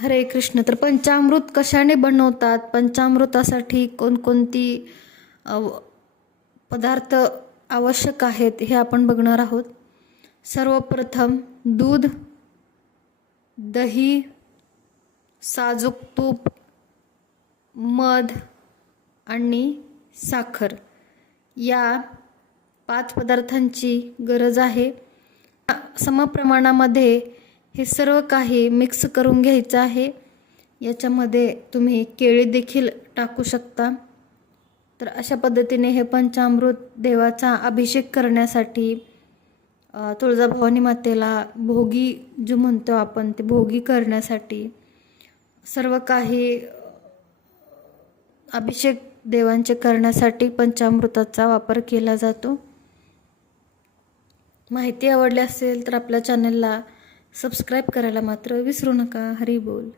हरे कृष्ण. तर पंचामृत कशाने बनवतात? पंचामृतासाठी कोणकोणती पदार्थ आवश्यक आहेत हे आपण बघणार आहोत. सर्वप्रथम दूध दही साजूक तूप मध आणि साखर या पाच पदार्थांची गरज आहे. समप्रमाणामध्ये हे सर्व काही मिक्स करून घ्यायचं आहे. याच्यामध्ये तुम्ही केळी देखील टाकू शकता. तर अशा पद्धतीने हे पंचामृत देवाचा अभिषेक करण्यासाठी तुळजाभवानी मातेला भोगी जो म्हणतो आपण ते भोगी करण्यासाठी सर्व काही अभिषेक देवांचे करण्यासाठी पंचामृताचा वापर केला जातो. माहिती आवडली असेल तर आपल्या चॅनलला सबस्क्राईब करायला मात्र विसरू नका. हरी बोल.